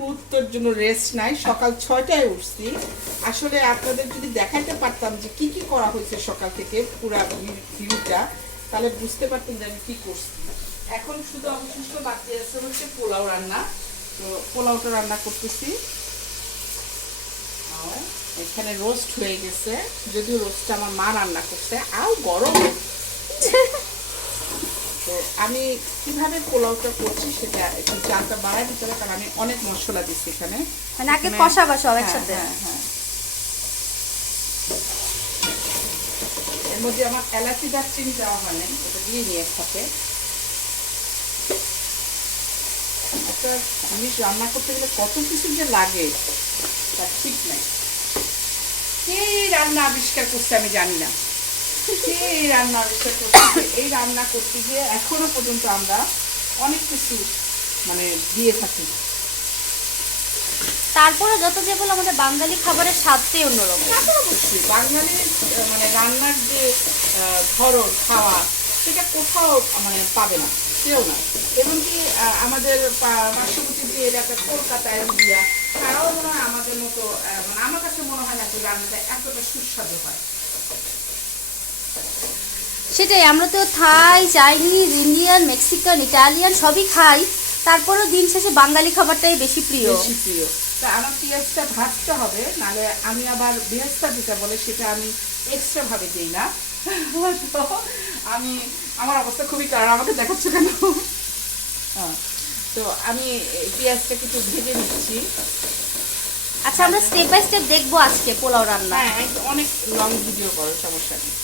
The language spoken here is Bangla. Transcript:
মুহূর্তের জন্য রেস্ট নাই। সকাল 6টায় উঠছি। আসলে আপনাদের যদি দেখাইতে পারতাম যে কি কি করা হয়েছে সকাল থেকে পুরা ভিউটা, তাহলে বুঝতে পারতাম যে আমি কি করছি। এখন শুধু অবশিষ্ট বাকি আছে হচ্ছে পোলাও রান্না। তো পোলাওটা রান্না করতেছি। এখানে রোস্ট হয়ে গেছে, যদিও রোস্টটা আমার মা রান্না করছে। আও গরম। তো আমি কিভাবে পোলাওটা করছি সেটা একটু জালটা বাড়াই দিতে হবে, কারণ আমি অনেক মশলা দিচ্ছি এখানে। মানে আগে কষাবা সব একসাথে। হ্যাঁ, এর মধ্যে আমার এলাচি দারচিনি দেওয়া হয় নাই, ওটা দিয়ে নিয়ে একসাথে। একটা জিনিস রান্না করতে গেলে কত কিছু যে লাগে তার ঠিক নাই। কে রান্না আবিষ্কার করছে আমি জানি না, কে এই রান্না আবিষ্কার করছে। এই রান্না করতে গিয়ে এখনো পর্যন্ত আমরা অনেক কিছু মানে দিয়ে থাকি। তারপরে যত যে বলে আমাদের বাঙালি খাবারের স্বাদটাই অন্যরকম। অবশ্যই বাঙালির মানে রান্নার যে ধরন খাওয়া, সেটা কোথাও মানে পাবে না, কেউ না। এমনকি আমাদের পার্শ্ববর্তী যে এলাকা কলকাতা ইন্ডিয়া, তারাও মনে হয় আমাদের মতো, মানে আমার কাছে মনে হয় না যে রান্নাটা এতটা সুস্বাদু হয়। সেটাই, আমরা তো থাই, চাইনিজ, ইন্ডিয়ান, মেক্সিকান, ইটালিয়ান সবই খাই, তারপরেও দিন শেষে বাঙালি খাবারটাই বেশি প্রিয়। তা আমার পেঁয়াজটা ভাজতে হবে, নাহলে আমি আবার বেরেস্তা যেটা বলে সেটা আমি এক্সট্রা ভাবে দিই না। তো আমি, আমার অবস্থা খুবই খারাপ, আমাকে দেখাচ্ছ কেন? তো আমি পেঁয়াজটাকে একটু ভেজে নিচ্ছি। আচ্ছা, আমরা স্টেপ বাই স্টেপ দেখবো আজকে পোলাও রান্না। হ্যাঁ, অনেক লং ভিডিও করো, সমস্যা নেই।